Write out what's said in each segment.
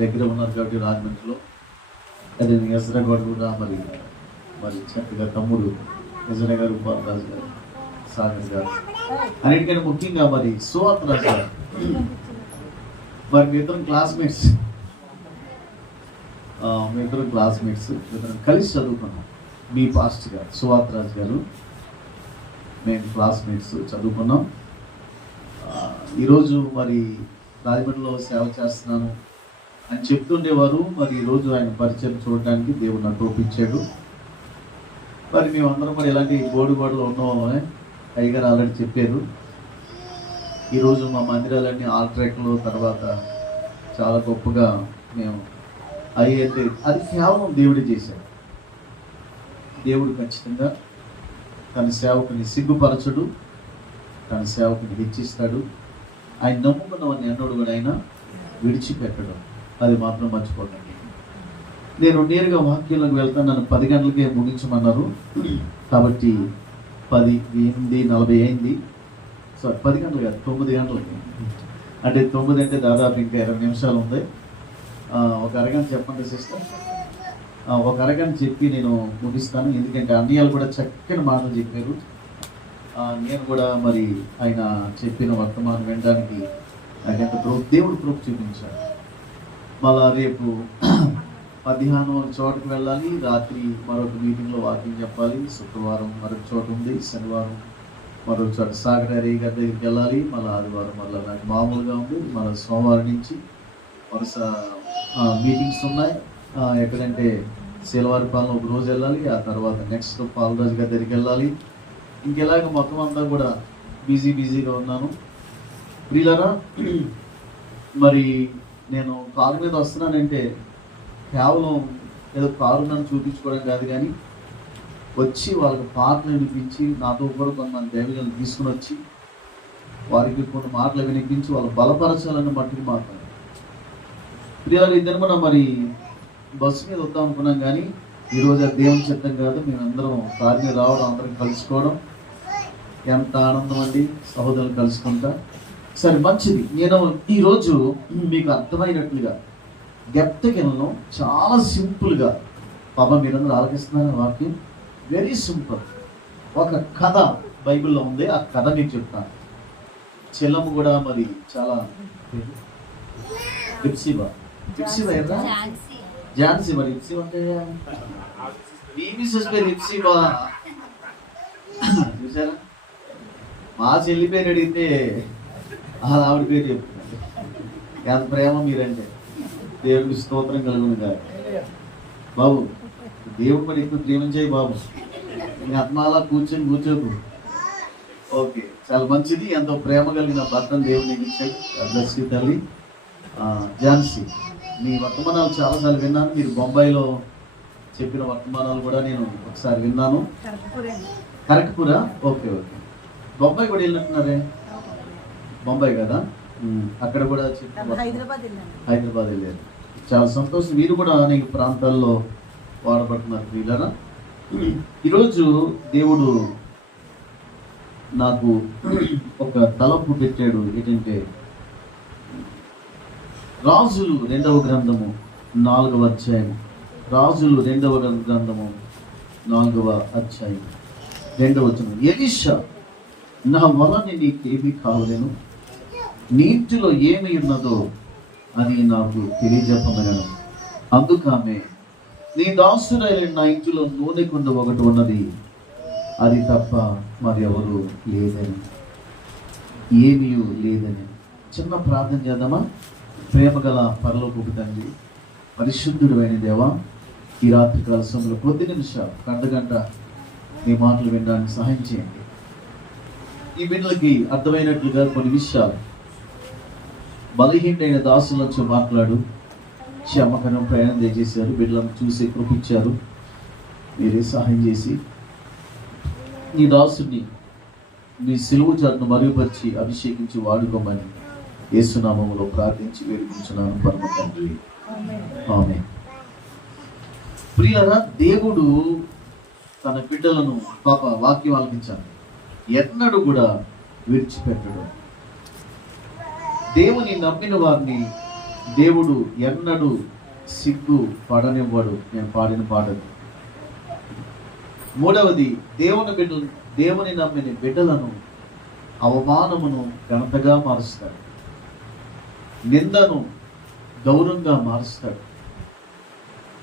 దగ్గర ఉన్నారు కాబట్టి రాజమండ్రిలో. అదే ఎస్రా గారు కూడా మరి చక్కగా తమ్ముడు ఎస్రా గారు, బాలరాజు గారు, సాగర్ గారు, అన్నిటికంటే ముఖ్యంగా మరి సువార్తరాజు గారు. మరి మీ ఇద్దరం క్లాస్మేట్స్, ఇద్దరం కలిసి చదువుకున్నాం. మీ పాస్టర్ గారు సువార్తరాజు గారు, మేము క్లాస్మేట్స్ చదువుకున్నాం. ఈరోజు మరి రాజమండ్రిలో సేవ చేస్తున్నాను అని చెప్తుండేవారు. మరి ఈరోజు ఆయన పరిచయం చూడడానికి దేవుడు నాకు ఒప్పించాడు. మరి మేమందరం మరి ఇలాంటి గోడుగోడలో ఉన్నామని అయ్యగారు ఆల్రెడీ చెప్పారు. ఈరోజు మా మందిరాలన్నీ ఆల్ట్రాక్లో తర్వాత చాలా గొప్పగా మేము అయ్యేది. అది కేవలం దేవుడే చేశాడు. దేవుడు ఖచ్చితంగా తన సేవకుని సిగ్గుపరచడు, తన సేవకుని హెచ్చిస్తాడు. ఆయన నమ్ముకున్నవని అన్నోడు కూడా ఆయన విడిచిపెట్టడం, అది మాత్రం మర్చిపోకండి. నేను నేరుగా వాక్యంలోకి వెళ్తాను. నన్ను 10 గంటలకే ముగించమన్నారు కాబట్టి 10:40 అయింది. 10 గంటలు కాదు, 9 గంటలకి. అంటే 9 అంటే దాదాపు ఇంకా 20 నిమిషాలు ఉంది. ఒక అరగంట చెప్పండి సిస్టర్. ఒక అరగంట చెప్పి నేను ముగిస్తాను. ఎందుకంటే అన్నయ్యలు కూడా చక్కని మాటలు చెప్పారు. నేను కూడా మరి ఆయన చెప్పిన వర్తమానం వినడానికి నాకెంత దేవుడు కృప చూపించాడు. మళ్ళా రేపు మధ్యాహ్నం ఒక చోటకు వెళ్ళాలి, రాత్రి మరొక మీటింగ్లో వాకింగ్ చెప్పాలి, శుక్రవారం మరొక చోట ఉంది, శనివారం మరొక చోట సాగర్ గారి దగ్గరికి వెళ్ళాలి, మళ్ళీ ఆదివారం మళ్ళీ నాకు మామూలుగా ఉంది. మళ్ళీ సోమవారం నుంచి వరుస మీటింగ్స్ ఉన్నాయి. ఎక్కడంటే శీలవారిపాలెం ఒక రోజు వెళ్ళాలి, ఆ తర్వాత నెక్స్ట్ పాలరాజు గారి దగ్గరికి వెళ్ళాలి. ఇంకెలాగ మొత్తం అంతా కూడా బిజీగా ఉన్నాను. ప్రియులారా, మరి నేను కారు మీద వస్తున్నానంటే కేవలం ఏదో కారు నన్ను చూపించుకోవడం కాదు, కానీ వచ్చి వాళ్ళకి పాటలు వినిపించి, నాతో కూడా కొంతమంది దైవజనులు తీసుకుని వచ్చి వారికి కొన్ని మాటలు వినిపించి వాళ్ళు బలపరచాలని మట్టుకు మాట్లాడారు. ప్రియులారా, ఇద్దరు కూడా మరి బస్సు మీద వద్దాం అనుకున్నాం, కానీ ఈరోజు అది దేవుని చిత్తం కాదు. మేమందరం కారు మీద రావడం, అందరం కలుసుకోవడం ఎంత ఆనందం అండి, సహోదరులు కలుసుకుంటా. సరే, మంచిది. నేను ఈరోజు మీకు అర్థమైనట్లుగా గెప్తకెళ్ళను చాలా సింపుల్గా, పాప మీరందరూ ఆలకిస్తున్నారు వాక్యం. Very simple. ఒక కథ బైబిల్లో ఉంది, ఆ కథ మీకు చెప్తాను. చెల్లమ్మ కూడా మరి చాలా రిప్సిబా ఎర్రా ఝాన్సీ, మరి రిప్సిబా అంటే రిప్సిబా చూసారా? మా చెల్లి పేరు అడిగితే ఆవిడ పేరు చెప్తున్నారు. ఎంత ప్రేమ మీరంటే. దేవుడికి స్తోత్రం కలుగును కాదు. బాబు, దేవుడు మరి ఎక్కువ ప్రేమించాయి బాబు. నీ ఆత్మాలా కూర్చోకు. ఓకే, చాలా మంచిది. ఎంతో ప్రేమ కలిగిన భర్తను దేవుడిని ఇచ్చాయి. అడ్రస్కి తల్లి. ఝాన్సీ, మీ వర్తమానాలు చాలాసార్లు విన్నాను. మీరు బొంబాయిలో చెప్పిన వర్తమానాలు కూడా నేను ఒకసారి విన్నాను. కరెక్ట్పురా. ఓకే. బొంబాయి కూడా వెళ్ళినట్టున్నారే. బొంబాయి కదా, అక్కడ కూడా హైదరాబాద్ వెళ్ళారు. చాలా సంతోషం. మీరు కూడా అనేక ప్రాంతాల్లో వాడబడుతున్నారు. వీళ్ళరా, ఈరోజు దేవుడు నాకు ఒక తలంపు పెట్టాడు. ఏంటంటే రాజులు 2వ గ్రంథము 4వ అధ్యాయం. రాజులు 2వ గ్రంథము 4వ అధ్యాయం 2వ వచనం. ఎలీషా, నా వలన నీకేమీ కావలేను, నీటిలో ఏమి ఉన్నదో అని నాకు తెలియజెప్పమనను. అందుకామె, నీ దాసుడైన నా ఇంటిలో నూనె కుండ ఒకటి ఉన్నది, అది తప్ప మరి ఎవరు లేదని, ఏమీ లేదని. చిన్న ప్రార్థన చేద్దామా? ప్రేమ గల పరలోకపు తండ్రి, పరిశుద్ధుడు అయిన దేవా, ఈ రాత్రికాల సమయంలో కొద్ది నిమిషాలు, అర్ధగంట నీ మాటలు వినడానికి సహాయం చేయండి. ఈ బిడ్డలకి అర్థమైనట్లుగా కొన్ని విషయాలు బలహీనైన దాసులతో మాట్లాడు. క్షమకరం ప్రయాణం చేశారు, బిడ్డలను చూసి కృపించారు. మీరే సహాయం చేసి నీ దాసుని మీ సిలువ చాటును మరుగుపరిచి అభిషేకించి వాడుకోమని యేసునామములో ప్రార్థించి వేడుకుంటున్నాను పరమ తండ్రి, ఆమేన్. ప్రియులారా, దేవుడు తన బిడ్డలను పాప వాక్యం ఆలకించాలి, ఎన్నడూ కూడా విడిచిపెట్టడు. దేవుని నమ్మిన వారిని దేవుడు ఎన్నడూ సిగ్గు పడనివ్వడు. నేను పాడిన పాటలు. మూడవది, దేవుని నమ్మిన బిడ్డలను అవమానమును ఘనతగా మారుస్తాడు, నిందను గౌరవంగా మారుస్తాడు.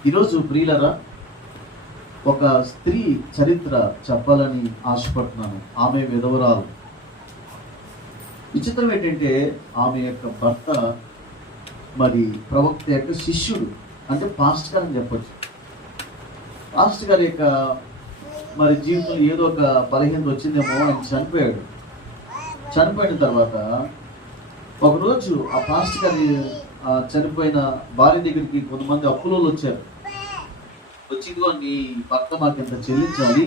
ఈరోజు ప్రియులరా, ఒక స్త్రీ చరిత్ర చెప్పాలని ఆశపడుతున్నాను. ఆమె విధవరాలు. విచిత్రం ఏంటంటే ఆమె యొక్క భర్త మరి ప్రవక్త యొక్క శిష్యుడు, అంటే పాస్టర్ గారు అని చెప్పొచ్చు. పాస్టర్ గారి యొక్క మరి జీవితంలో ఏదో ఒక బలహీనత వచ్చిందేమో, ఆయన చనిపోయాడు. చనిపోయిన తర్వాత ఒకరోజు ఆ పాస్టర్ గారి చనిపోయిన భార్య దగ్గరికి కొంతమంది అప్పులోళ్ళు వచ్చారు. వచ్చిందిగో, నీ భర్త మాకు ఎంత చెల్లించాలి,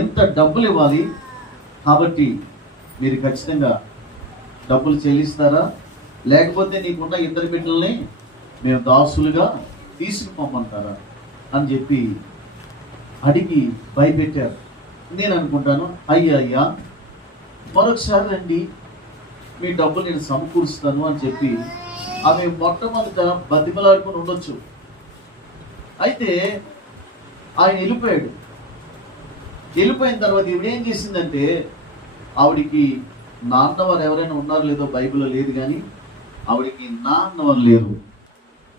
ఎంత డబ్బులు ఇవ్వాలి, కాబట్టి మీరు ఖచ్చితంగా డబ్బులు చెల్లిస్తారా, లేకపోతే నీకున్న ఇద్దరు బిడ్డల్ని మేము దాసులుగా తీసుకుపోమంటారా అని చెప్పి అడిగి భయపెట్టారు. నేను అనుకుంటాను, అయ్యా మరొకసారి రండి, మీ డబ్బులు నేను సమకూరుస్తాను అని చెప్పి ఆమె మొట్టమొదట బతిమలాడుకుని ఉండొచ్చు. అయితే ఆయన వెళ్ళిపోయాడు. వెళ్ళిపోయిన తర్వాత ఇవిడేం చేసిందంటే, ఆవిడికి నాన్నవారు ఎవరైనా ఉన్నారో లేదో బైబిల్లో లేదు, కానీ ఆవిడికి నాన్నవారు లేరు,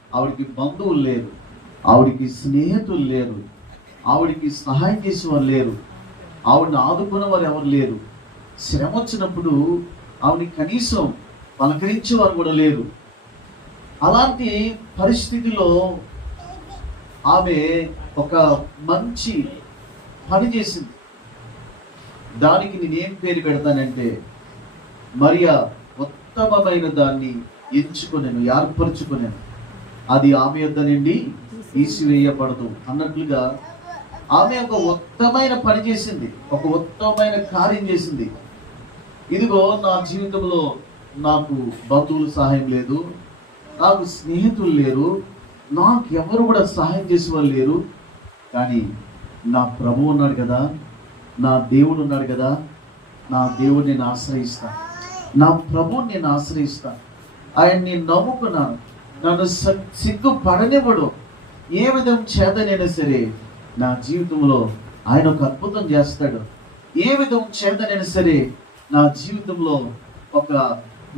ఆవిడికి బంధువులు లేరు, ఆవిడికి స్నేహితులు లేరు, ఆవిడికి సహాయం చేసేవారు లేరు, ఆవిడని ఆదుకునే వారు ఎవరు లేరు. శ్రమ వచ్చినప్పుడు ఆవిడని కనీసం పలకరించేవారు కూడా లేరు. అలాంటి పరిస్థితిలో ఆమె ఒక మంచి పని చేసింది. దానికి నేనేం పేరు పెడతానంటే, మరియా ఉత్తమమైన దాన్ని ఎంచుకునేను, ఏర్పరచుకునేను, అది ఆమె యొద్ద నుండి తీసివేయబడదు అన్నట్లుగా ఆమె ఒక ఉత్తమైన పని చేసింది, ఒక ఉత్తమమైన కార్యం చేసింది. ఇదిగో, నా జీవితంలో నాకు బంధువులు సహాయం లేదు, నాకు స్నేహితులు లేరు, నాకు ఎవరు కూడా సహాయం చేసేవాళ్ళు లేరు, కానీ నా ప్రభువు ఉన్నాడు కదా, నా దేవుడు ఉన్నాడు కదా, నా దేవుడిని నేను ఆశ్రయిస్తాను, నా ప్రభువుని నేను ఆశ్రయిస్తాను, ఆయన్ని నమ్ముకున్నాను, నన్ను సిగ్గుపడనివ్వడు, ఏ విధం చేతనైనా సరే నా జీవితంలో ఆయన ఒక అద్భుతం చేస్తాడు, ఏ విధం చేతనైనా సరే నా జీవితంలో ఒక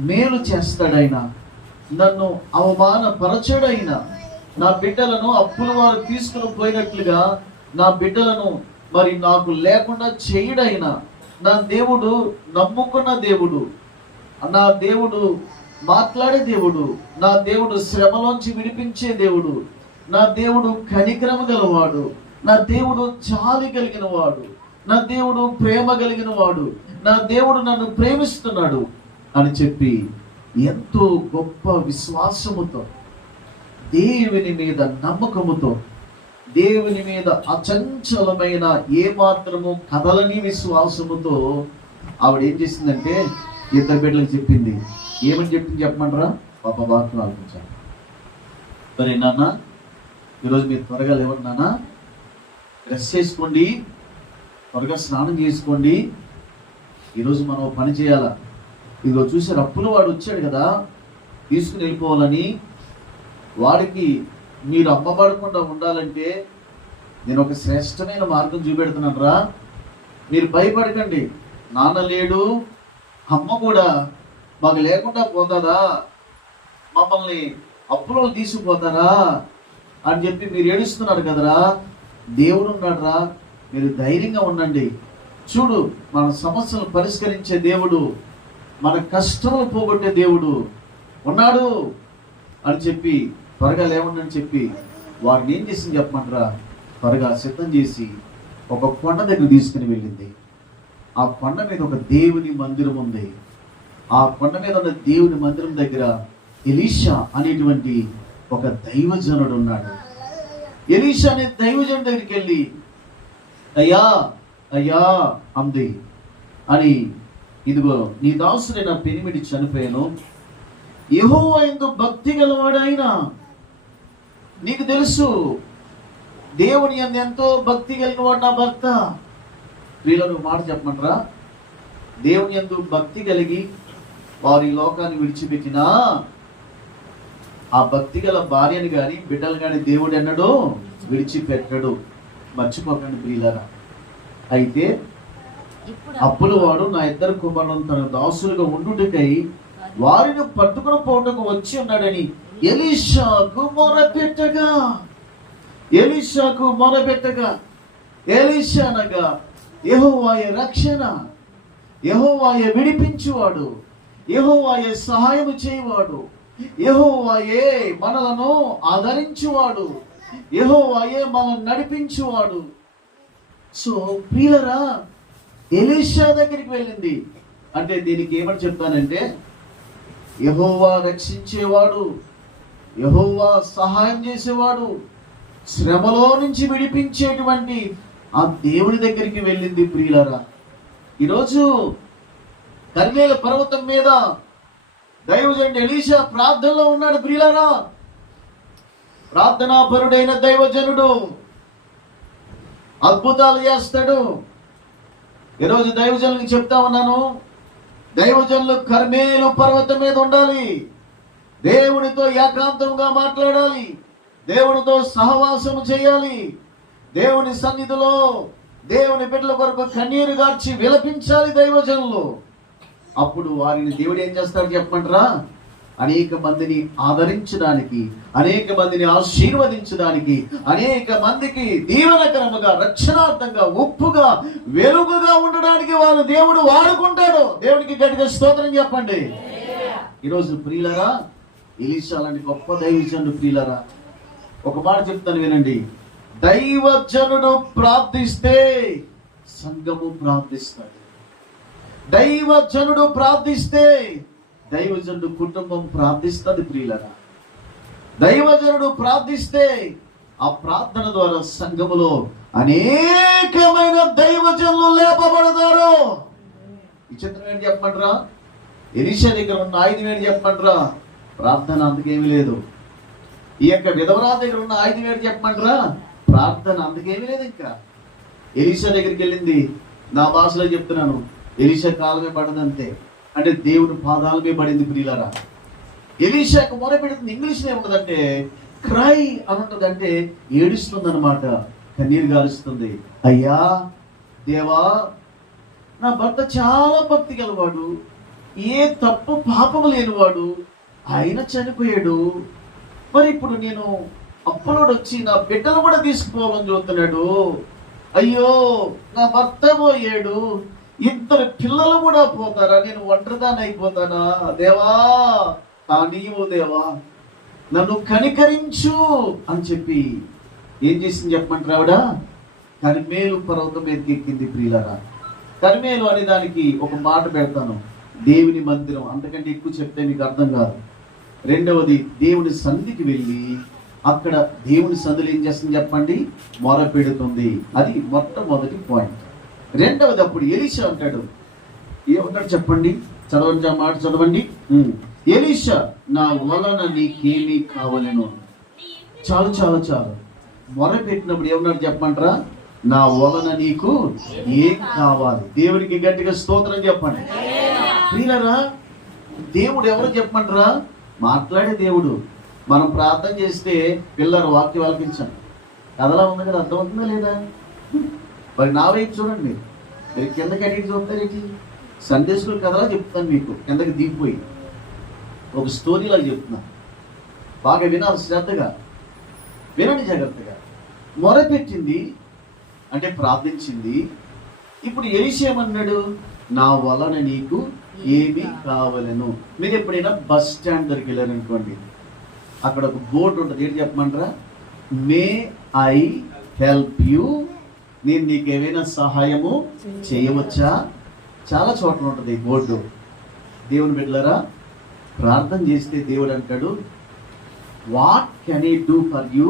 మేలు చేస్తాడు ఆయన, నన్ను అవమానపరచాడు ఆయన, నా బిడ్డలను అప్పుల వారు తీసుకుని పోయినట్లుగా నా బిడ్డలను మరి నాకు లేకుండా చేయడైనా, నా దేవుడు నమ్ముకున్న దేవుడు, నా దేవుడు మాట్లాడే దేవుడు, నా దేవుడు శ్రమలోంచి విడిపించే దేవుడు, నా దేవుడు కనికరమ గలవాడు, నా దేవుడు జాలి కలిగిన వాడు, నా దేవుడు ప్రేమ కలిగిన వాడు, నా దేవుడు నన్ను ప్రేమిస్తున్నాడు అని చెప్పి ఎంతో గొప్ప విశ్వాసముతో, దేవుని మీద నమ్మకముతో, దేవుని మీద అచంచలమైన ఏ మాత్రము కదలని విశ్వాసముతో ఆవిడ ఏం చేసిందంటే ఇద్దరు బిడ్డలకు చెప్పింది. ఏమని చెప్పింది చెప్పమంటారా? పాప వార్తలు ఆలోచించాలి. మరి నాన్న, ఈరోజు మీరు త్వరగా లేవండి నాన్న, డ్రెస్ చేసుకోండి, త్వరగా స్నానం చేసుకోండి, ఈరోజు మనం పని చేయాలా. ఇదిగో చూసారు, అప్పులు వాడు వచ్చాడు కదా తీసుకుని వెళ్ళిపోవాలని, వాడికి మీరు అమ్మబడకుండా ఉండాలంటే నేను ఒక శ్రేష్టమైన మార్గం చూపెడుతున్నాను రా, మీరు భయపడకండి, నాన్న లేడు, అమ్మ కూడా మాకు లేకుండా పోతారా, మమ్మల్ని అప్పులో తీసుకుపోతారా అని చెప్పి మీరు ఏడుస్తున్నారు కదరా, దేవుడు ఉన్నాడు రా, మీరు ధైర్యంగా ఉండండి, చూడు మన సమస్యలు పరిష్కరించే దేవుడు, మన కష్టములు పోగొట్టే దేవుడు ఉన్నాడు అని చెప్పి త్వరగా లేవండి అని చెప్పి వారిని ఏం చేసింది చెప్పమంటారా, త్వరగా సిద్ధం చేసి ఒక కొండ దగ్గర తీసుకుని వెళ్ళింది. ఆ కొండ మీద ఒక దేవుని మందిరం ఉంది. ఆ కొండ మీద ఉన్న దేవుని మందిరం దగ్గర ఎలీషా అనేటువంటి ఒక దైవజనుడు ఉన్నాడు. ఎలీషా అనే దైవజనుడి దగ్గరికి వెళ్ళి, అయ్యా అయ్యా అంది అని, ఇదిగో నీ దాసుడైన పెనిమిటి చనిపోయాను, యెహోవా యందు భక్తి గలవాడు ఆయన, నీకు తెలుసు దేవుని యందు ఎంతో భక్తి కలిగిన వాడు నా భర్త. వీళ్ళను మాట చెప్పమంటారా, దేవుని యందు భక్తి కలిగి వారి లోకాన్ని విడిచిపెట్టినా ఆ భక్తి గల భార్యని కానీ బిడ్డలు కానీ దేవుడు ఎన్నడో విడిచిపెట్టడు. మర్చిపోకండి ప్రియులారా. అయితే అప్పుడు వాడు నా ఇద్దరు కుమారులను తన దాసులుగా ఉండుటకై వారిని పట్టుకుని పోవటకు వచ్చి ఉన్నాడని ఎలీషాకు మొరపెట్టగా, ఎలీషా అనగా యెహోవాయే రక్షణ, యెహోవాయే విడిపించువాడు, యెహోవాయే సహాయము చేయవాడు, యెహోవాయే మనలను ఆదరించువాడు, యెహోవాయే మనల్ని నడిపించువాడు. సో ప్రియులరా, ఎలీషా దగ్గరికి వెళ్ళింది అంటే దీనికి ఏమని చెప్తానంటే, యెహోవా రక్షించేవాడు, యెహోవా సహాయం చేసేవాడు, శ్రమలో నుంచి విడిపించేటువంటి ఆ దేవుని దగ్గరికి వెళ్ళింది ప్రియులరా. ఈరోజు కర్మేల పర్వతం మీద దైవజనుడు ఎలీషా ప్రార్థనలో ఉన్నాడు ప్రియులరా. ప్రార్థనాపరుడైన దైవజనుడు అద్భుతాలు చేస్తాడు. ఈరోజు దైవజనులకు చెప్తా ఉన్నాను, దైవజనులు కర్మేలు పర్వతం మీద ఉండాలి, దేవునితో ఏకాంతంగా మాట్లాడాలి, దేవునితో సహవాసము చేయాలి, దేవుని సన్నిధిలో దేవుని బిడ్డల కొరకు కన్నీరు గార్చి విలపించాలి దైవజనులు. అప్పుడు వారిని దేవుడు ఏం చేస్తాడు చెప్పంటారా? అనేక మందిని ఆదరించడానికి, అనేక మందిని ఆశీర్వదించడానికి, అనేక మందికి దీవెనకరముగా, రక్షణార్థంగా, ఉప్పుగా, వెలుగుగా ఉండడానికి వారు దేవుడు వాడుకుంటాడు. దేవునికి గట్టిగా స్తోత్రం చెప్పండి. ఈరోజు ప్రియులరా, ఎలీషా లాంటి గొప్ప దైవజనుడు ప్రియులరా, ఒక మాట చెప్తాను వినండి. దైవజనుడు ప్రార్థిస్తే సంఘము ప్రార్థిస్తాడు. దైవజనుడు ప్రార్థిస్తే దైవజనుడు కుటుంబం ప్రార్థిస్తుంది ప్రియులరా. దైవజనుడు ప్రార్థిస్తే ఆ ప్రార్థన ద్వారా సంఘములో అనేకమైన దైవజనులు లేపబడతారు. ఈ చిత్రం ఏంటి చెప్పమంటారా? ఎలీషా దగ్గర ఉన్న ఆయుధం ఏంటి చెప్పమంటారా? ప్రార్థన. అందుకేమీ లేదు. ఈ యొక్క విధవరా దగ్గర ఉన్న ఆయుధం ఏంటి చెప్పమంటారా? ప్రార్థన. అందుకేమీ లేదు. ఇంకా ఎలీషా దగ్గరికి వెళ్ళింది, నా భాషలో చెప్తున్నాను, ఎలీషా కాలమే పడదంతే, అంటే దేవుని పాదాలమే పడింది ప్రియులారా. ఎలీషాకు మొరపెడుతుంది. ఇంగ్లీష్లో ఏముంటదంటే క్రై అని ఉంటుంది, అంటే ఏడుస్తుంది అనమాట, కన్నీరు గారుస్తుంది. అయ్యా దేవా, నా భర్త చాలా భక్తి గలవాడు, ఏ తప్పు పాపము లేనివాడు, ఆయన చనిపోయాడు. మరి ఇప్పుడు నేను అప్పులోడు వచ్చి నా బిడ్డను కూడా తీసుకుపోవాలని చూస్తున్నాడు. అయ్యో నా భర్త పోయాడు, ఇద్దరు పిల్లలు కూడా పోతారా, నేను ఒంటరిదాన్ని అయిపోతానా? దేవా నీవు దేవా నన్ను కనికరించు అని చెప్పి ఏం చేసింది చెప్పమంటారు ఆవిడ? కర్మేలు పర్వతం మీదకి ఎక్కింది ప్రియులారా. కర్మేలు అనే దానికి ఒక మాట పెడతాను, దేవుని మందిరం. అంతకంటే ఎక్కువ చెప్తే మీకు అర్థం కాదు. రెండవది, దేవుని సన్నిధికి వెళ్ళి అక్కడ దేవుని సన్నిధిలో ఏం చేస్తుంది చెప్పండి? మొర పెడుతుంది. అది మొట్టమొదటి పాయింట్. రెండవది, అప్పుడు ఎలీషా అంటాడు, ఏమన్నాడు చెప్పండి? చదవండి, ఆ మాట చదవండి. ఎలీషా, నా వలన నీకేమీ కావాలను. చాలు చాలు చాలు. మొర పెట్టినప్పుడు ఏమన్నాడు చెప్పమంటారా? నా వలన నీకు ఏం కావాలి? దేవునికి గట్టిగా స్తోత్రం చెప్పండి. ప్రియులారా, దేవుడు ఎవరు చెప్పమంటారా? మాట్లాడే దేవుడు. మనం ప్రార్థన చేస్తే పిల్లలు వాక్యం ఆలకించండి, కథలా ఉంది కదా, అర్థమవుతుందా లేదా? మరి నా వైపు చూడండి, మీరు కిందకి అడిగి చూస్తారేంటి? సండే స్కూల్ కథలా చెప్తాను మీకు, కిందకి దిగిపోయి ఒక స్టోరీలా చెప్తున్నా. బాగా వినాలి, శ్రద్ధగా వినండి, జాగ్రత్తగా. మొరపెట్టింది అంటే ప్రార్థించింది. ఇప్పుడు ఎలీషా ఏమన్నాడు? నా వలన నీకు ఏమి కావాలను. మీరు ఎప్పుడైనా బస్ స్టాండ్ దగ్గరికి వెళ్ళారనుకోండి, అక్కడ ఒక బోర్డు ఉంటుంది. ఏంటి చెప్పమంటారా? మే ఐ హెల్ప్ యూ, నేను నీకు ఏమైనా సహాయము చేయవచ్చా? చాలా చోట్ల ఉంటుంది ఈ బోర్డు. దేవుని బిడ్డలారా, ప్రార్థన చేస్తే దేవుడు అంటాడు, what can I do for you?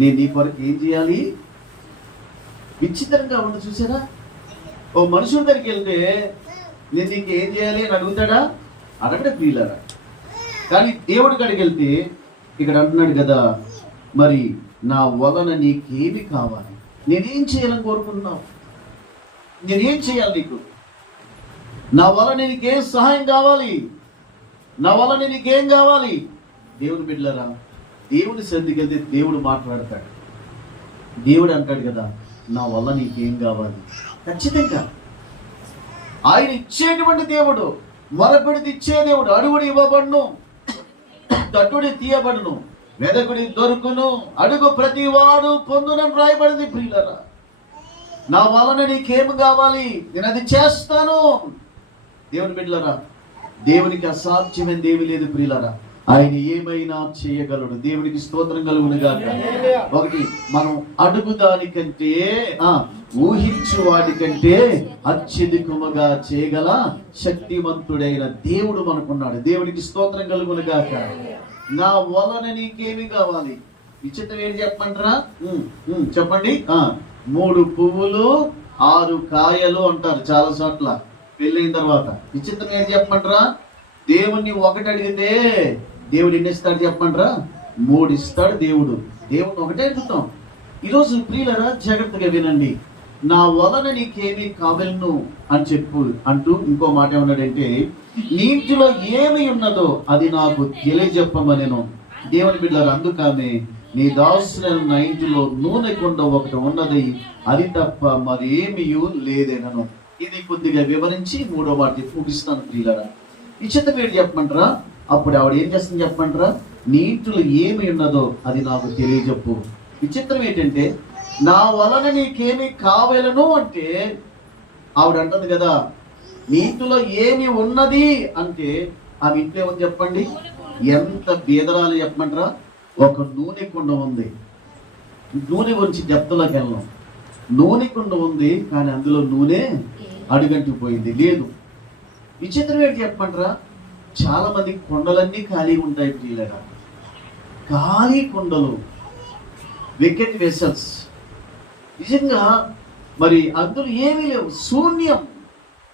నేను నీ కొరకు ఏం చేయాలి? విచిత్రంగా ఉంది చూసారా? ఓ మనుషుల దగ్గరికి వెళ్తే నేను నీకు ఏం చేయాలి అని అడుగుతాడా? అడగడే ప్రియులారా. కానీ దేవుడి కాడికి వెళ్తే ఇక్కడ అంటున్నాడు కదా, మరి నా వలన నీకేమి కావాలి? నేనేం చేయాలని కోరుకుంటున్నావు? నేనేం చేయాలి నీకు? నా వలన నీకేం సహాయం కావాలి? నా వలన నీకేం కావాలి? దేవుని బిడ్డలారా, దేవుని సన్నిధికి వెళ్తే దేవుడు మాట్లాడతాడు. దేవుడు అంటాడు కదా, నా వల్ల నీకేం కావాలి. ఖచ్చితంగా ఆయన ఇచ్చేటువంటి దేవుడు, మొరపెడితే ఇచ్చే దేవుడు. అడుగుడు ఇవ్వబడును, తట్టుడి తీయబడును, వెదకుడి దొరుకును, అడుగు ప్రతి వాడు పొందునని రాయబడింది. ప్రియులరా, నా వలన నీకేం కావాలి, నేను అది చేస్తాను. దేవుని బిడ్డలారా, దేవునికి అసాధ్యమైన దేవి లేదు. ప్రియులరా, ఆయన ఏమైనా చేయగలడు. దేవునికి స్తోత్రం కలుగును గాక. ఒకటి, మనం అడుగు దానికంటే ఊహించు వాటికంటే అత్యధికముగా చేయగల శక్తివంతుడైన దేవుడు మనకున్నాడు. దేవునికి స్తోత్రం కలుగును గాక. నా వలన నీకేమి కావాలి? విచిత్రం ఏంటి చెప్పంటారా? చెప్పండి. 3 పువ్వులు 6 కాయలు అంటారు చాలా చోట్ల పెళ్ళైన తర్వాత. విచిత్రం ఏంటి చెప్పంటారా? దేవుణ్ణి ఒకటి అడిగితే దేవుడు ఎన్ని ఇస్తాడు చెప్పంటారా? 3 ఇస్తాడు దేవుడు. దేవుడిని ఒకటే అడుగుతాం. ఈరోజు ప్రియులరా, జాగ్రత్తగా వినండి. నా వలన నీకేమి కావలను అని అంటూ ఇంకో మాట ఏమన్నాడంటే, నీ ఇంటిలో ఏమి ఉన్నదో అది నాకు తెలియజెప్పమనెను. దేవుని బిడ్డలారా, అందుకనే నీ దాసులైన నా ఇంటిలో నూనె కుండ ఒకటి ఉన్నది, అది తప్ప మరేమీ లేదేనను. ఇది కొద్దిగా వివరించి 3వ మాట ముగిస్తాను. ప్రియులరా, విచిత్రం ఏంటి చెప్పమంటారా? అప్పుడు ఆవిడ ఏం చేస్తుంది చెప్పమంటారా? నీ ఇంటిలో ఏమి ఉన్నదో అది నాకు తెలియజెప్పు. విచిత్రం ఏంటంటే, నా వలన నీకేమి కావాలను అంటే ఆవిడ అంటుంది కదా, నీ ఇంట్లో ఏమి ఉన్నది అంటే ఆమె ఇంట్లో ఏమని చెప్పండి? ఎంత బీదరాలు చెప్పమంటారా? ఒక నూనె కుండ ఉంది. నూనె గురించి డెప్త్లోకి వెళ్ళాం. నూనె కుండ ఉంది, కానీ అందులో నూనె అడుగంటిపోయింది, లేదు. విచిత్రం ఏంటి చెప్పమంటారా? చాలా మంది కొండలన్నీ ఖాళీ ఉంటాయి. ప్రియులరా, ఖాళీ కొండలు, వికెట్ వెసల్స్, నిజంగా మరి అందులో ఏమీ లేవు, శూన్యం,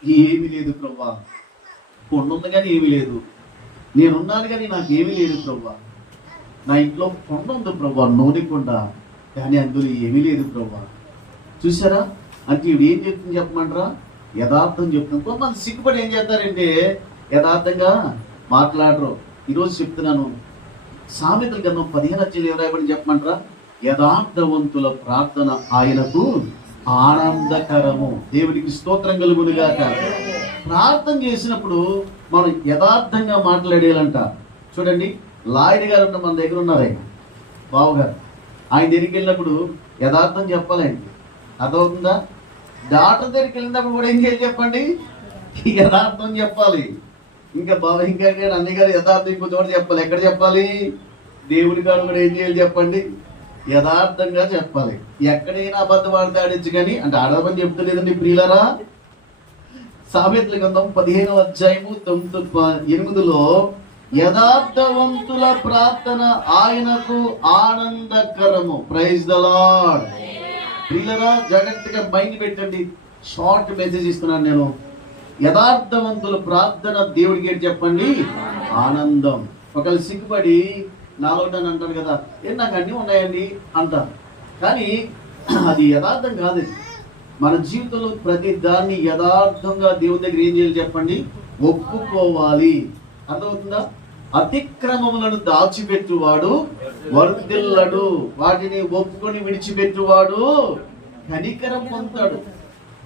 ఏమీ లేదు ప్రభువా. కొండ ఉంది కానీ ఏమీ లేదు, నేనున్నాను కానీ నాకు ఏమీ లేదు ప్రభువా. నా ఇంట్లో కొండ ఉంది ప్రభువా, నూనె కొండ, కానీ అందులో ఏమీ లేదు ప్రభువా. చూసారా? అంటే ఇవి ఏం చెప్తుంది చెప్పమంటారా? యథార్థం చెప్తుంది. కొంతమంది సిగ్గుపడి ఏం చేస్తారంటే యథార్థంగా మాట్లాడరు. ఈరోజు చెప్తున్నాను, సామెతల గ్రంథం 15 రాయబడి చెప్పమంటారా? యథార్థవంతుల ప్రార్థన ఆయనకు ఆనందకరము. దేవుడికి స్తోత్రం కలుగునుగాక. ప్రార్థన చేసినప్పుడు మనం యథార్థంగా మాట్లాడేయాలంట. చూడండి, లాయర్ గారు ఉన్న మన దగ్గర ఉన్నారు, ఆయన బావగారు. ఆయన దగ్గరికి వెళ్ళినప్పుడు యథార్థం చెప్పాలండి, అర్థమవుతుందా? డాక్టర్ దగ్గరికి వెళ్ళినప్పుడు కూడా ఏం చేయాలి చెప్పండి? యథార్థం చెప్పాలి. ఇంకా బాబా ఇంకా అన్నయ్య గారు యథార్థం ఇంకో చోట చెప్పాలి. ఎక్కడ చెప్పాలి? దేవుడి గారు కూడా ఏం చేయాలి చెప్పండి? యథార్థంగా చెప్పాలి. ఎక్కడైనా అబద్ధం ఆడితే ఆడించు కానీ, అంటే ఆడమని చెప్తలేదండి ప్రియులరా. సామెతల గ్రంథం 15వ అధ్యాయము 9-8లో యథార్థవంతుల ప్రార్థన ఆయనకు ఆనందకరము. Praise the lord. ప్రియులరా, జాగ్రత్తగా మైండ్ పెట్టండి. షార్ట్ మెసేజ్ ఇస్తున్నాను నేను. యథార్థవంతుల ప్రార్థన దేవుడికి ఏంటి చెప్పండి? ఆనందం. ఒకళ్ళు సిగ్గుపడి నాలో అని అంటాడు కదా, నాకు అన్నీ ఉన్నాయండి అంటారు, కానీ అది యథార్థం కాదు. మన జీవితంలో ప్రతి దాన్ని యథార్థంగా దేవుని దగ్గర ఏం చేయాలి చెప్పండి? ఒప్పుకోవాలి. అర్థమవుతుందా? అతిక్రమములను దాచిపెట్టువాడు వర్ధిల్లడు, వాటిని ఒప్పుకొని విడిచిపెట్టువాడు కనికరం పొందుతాడు.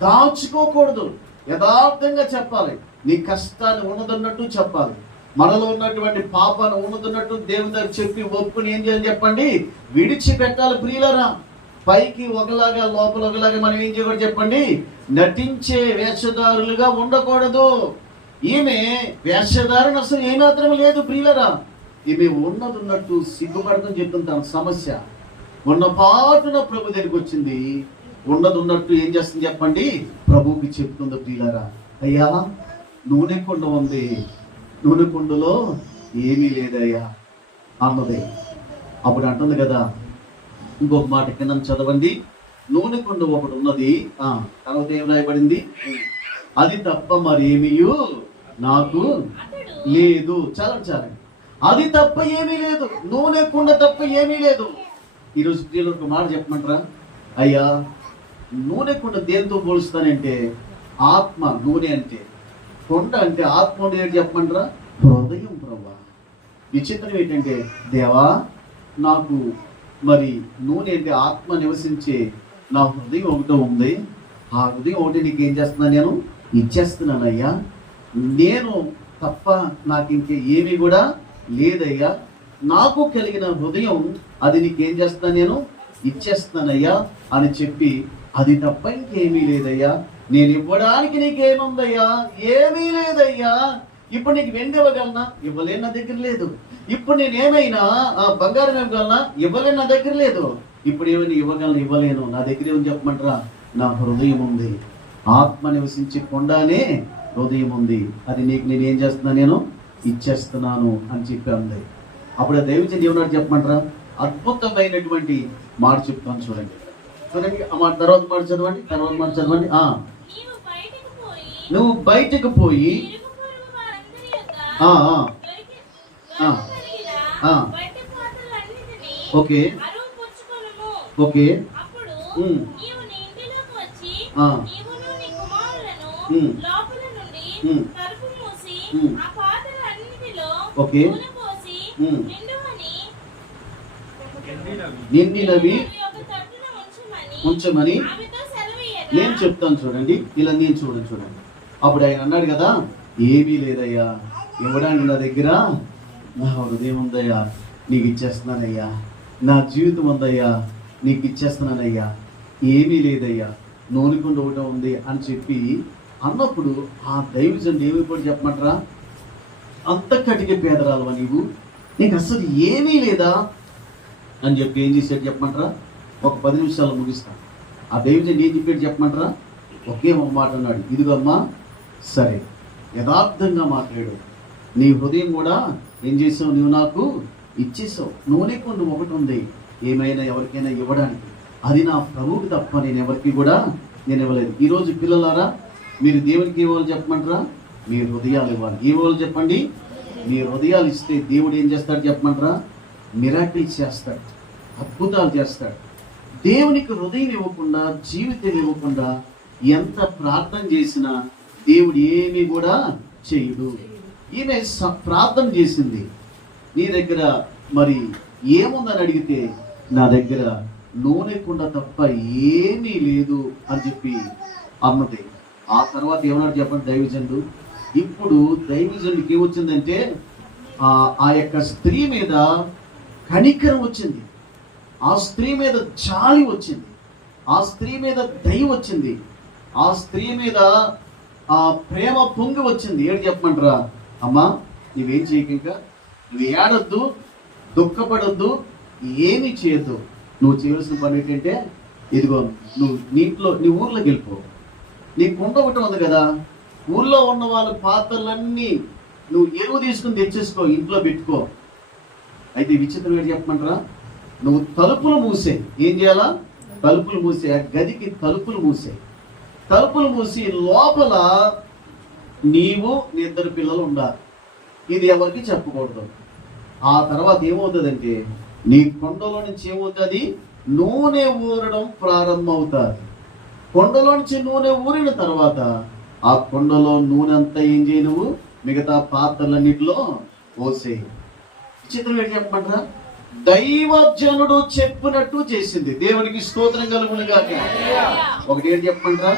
దాచుకోకూడదు, యథార్థంగా చెప్పాలి. నీ కష్టాన్ని ఉన్నదన్నట్టు చెప్పాలి. మనలో ఉన్నటువంటి పాపాన్ని ఉన్నదన్నట్టు దేవుని దగ్గర చెప్పి ఒప్పుని ఏం చేయాలి చెప్పండి? విడిచిపెట్టాలి. ప్రియులరా, పైకి ఒకలాగా లోపల ఒకలాగా మనం ఏం చేయకూడదు చెప్పండి? నటించే వేషధారులుగా ఉండకూడదు. ఈమె వేషధారణ అసలు ఏమాత్రం లేదు ప్రియులరా. ఈమె ఉన్నదన్నట్టు సిగ్గుపడతాం చెప్తుంది. తన సమస్య ఉన్న పాటున ప్రభు దగ్గరికి వచ్చింది. ఉన్నది ఉన్నట్టు ఏం చేస్తుంది చెప్పండి? ప్రభువుకి చెప్తుంది. ప్రియులరా, అయ్యా నూనె కుండ ఉంది, నూనె కుండలో ఏమీ లేదయ్యా అన్నది. అప్పుడు అంటుంది కదా, ఇంకొక మాట కింద చదవండి. నూనె కుండ ఒకటి ఉన్నది, తర్వాత ఏం రాయబడింది? అది తప్ప మరేమీ నాకు లేదు. చాలండి, అది తప్ప ఏమీ లేదు, నూనె కుండ తప్ప ఏమీ లేదు. ఈరోజు ప్రియులు ఒక మాట చెప్పమంటారా? అయ్యా నూనె కుండ దేనితో పోలుస్తానంటే, ఆత్మ. నూనె అంటే కొండ, అంటే ఆత్మ ఏంటి చెప్పమంటారా? హృదయం. ప్రభా, విచిత్రం ఏంటంటే, దేవా నాకు మరి నూనె అంటే ఆత్మ నివసించే నా హృదయం ఒకటి ఉంది, ఆ హృదయం ఒకటి నీకు ఏం చేస్తున్నాను, నేను ఇచ్చేస్తున్నానయ్యా. నేను తప్ప నాకు ఇంకే ఏమీ కూడా లేదయ్యా. నాకు కలిగిన హృదయం అది నీకేం చేస్తాను, నేను ఇచ్చేస్తానయ్యా అని చెప్పి, అది తప్ప ఇంకేమీ లేదయ్యా, నేను ఇవ్వడానికి నీకేముందయ్యా, ఏమీ లేదయ్యా. ఇప్పుడు నీకు వెండి ఇవ్వగలనా, ఇవ్వలేని నా దగ్గర లేదు. ఇప్పుడు నేనేమైనా బంగారం ఇవ్వగలనా, ఇవ్వలేని నా దగ్గర లేదు. ఇప్పుడు ఏమైనా ఇవ్వగలను, ఇవ్వలేను. నా దగ్గర ఏమని చెప్పమంటారా, నా హృదయం ఉంది. ఆత్మ నివసించి కొండానే హృదయం ఉంది, అది నీకు నేను ఏం చేస్తున్నాను, నేను ఇచ్చేస్తున్నాను అని చెప్పి అంది. అప్పుడు ఆ దైవజనుడు ఏమన్నాడు చెప్పమంటారా, అద్భుతమైనటువంటి మాట చెప్తాను చూడండి. చూడండి ఆ మాట, తర్వాత మాట చదవండి, తర్వాత మాట చదవండి. నువ్వు బయటకు పోయి ఓకే ఓకే ఓకే నిండినవి ఉంచమని నేను చెప్తాను చూడండి. ఇలా నేను చూడండి. అప్పుడు ఆయన అన్నాడు కదా, ఏమీ లేదయ్యా, ఇవ్వడానికి నా దగ్గర నా హృదయం ఉందయ్యా, నీకు ఇచ్చేస్తున్నానయ్యా. నా జీవితం ఉందయ్యా, నీకు ఇచ్చేస్తున్నానయ్యా. ఏమీ లేదయ్యా, నూనెకుండా ఒకటి ఉంది అని చెప్పి అన్నప్పుడు ఆ దైవజనుడు ఏమైపోయి చెప్పమంటారా, అంత కటిక పేదరాలువా నీవు, నీకు అసలు ఏమీ లేదా అని చెప్పి ఏం చేశాడు చెప్పమంటారా, ఒక 10 నిమిషాలు ముగిస్తాను. ఆ దైవజనుడు ఏం చెప్పాడు చెప్పమంటారా, ఒకే ఒక మాట అన్నాడు, ఇదిగమ్మా సరే యథార్థంగా మాట్లాడు, నీ హృదయం కూడా ఏం చేసావు, నువ్వు నాకు ఇచ్చేసావు. నూనె కొండ ఒకటి ఉంది ఏమైనా ఎవరికైనా ఇవ్వడానికి, అది నా ప్రభువుకి తప్ప నేను ఎవరికి కూడా నేను ఇవ్వలేదు. ఈరోజు పిల్లలారా, మీరు దేవునికి ఇవ్వాలి చెప్పమంటారా, మీ హృదయాలు ఇవ్వాలి. ఇవ్వాలి చెప్పండి, మీ హృదయాలు ఇస్తే దేవుడు ఏం చేస్తాడు చెప్పమంటారా, మిరాకిల్స్ చేస్తాడు, అద్భుతాలు చేస్తాడు. దేవునికి హృదయం ఇవ్వకుండా, జీవితం ఇవ్వకుండా ఎంత ప్రార్థన చేసినా దేవుడు ఏమీ కూడా చేయడు. ఈమె ప్రార్థన చేసింది, నీ దగ్గర మరి ఏముందని అడిగితే, నా దగ్గర నూనె కుండ తప్ప ఏమీ లేదు అని చెప్పి అన్నది. ఆ తర్వాత ఏమన్నాడు చెప్పండి దైవజనుడు. ఇప్పుడు దైవజనుడికి ఏమొచ్చిందంటే, ఆ యొక్క స్త్రీ మీద కనికరం వచ్చింది, ఆ స్త్రీ మీద జాలి వచ్చింది, ఆ స్త్రీ మీద దయ వచ్చింది, ఆ స్త్రీ మీద ఆ ప్రేమ పొంగి వచ్చింది. ఏడు చెప్పమంటారా, అమ్మా నువ్వేం చేయక, ఇంకా నువ్వు ఏడొద్దు, దుఃఖపడొద్దు, ఏమీ చేయొద్దు. నువ్వు చేయవలసిన పని ఏంటంటే, ఇదిగో నువ్వు నీ ఊర్లోకి వెళ్ళిపో. నీ కుండ ఒకటి ఉంది కదా, ఊర్లో ఉన్న వాళ్ళ పాత్రలన్నీ నువ్వు ఎరువు తీసుకుని తెచ్చేసుకో, ఇంట్లో పెట్టుకో. అయితే విచిత్రం ఏంటి చెప్పమంటారా, నువ్వు తలుపులు మూసే. ఏం చేయాలా, తలుపులు మూసే, ఆ గదికి తలుపులు మూసే. తలుపులు మూసి లోపల నీవు నీ 2 పిల్లలు ఉండాలి. ఇది ఎవరికి చెప్పకూడదు. ఆ తర్వాత ఏమవుతుందంటే, నీ కొండలో నుంచి ఏమవుతుంది, నూనె ఊరడం ప్రారంభం అవుతుంది. కొండలో నుంచి నూనె ఊరిన తర్వాత ఆ కొండలో నూనె అంతా ఏం చేయి, నువ్వు మిగతా పాత్రలన్నిటిలో పోసేయి. చిత్రం ఏంటి చెప్పమంటారా, దైవజనుడు చెప్పినట్టు చేసింది. దేవునికి స్తోత్రం కలుగును గాక. ఒకటి ఏంటి చెప్పమంటారా,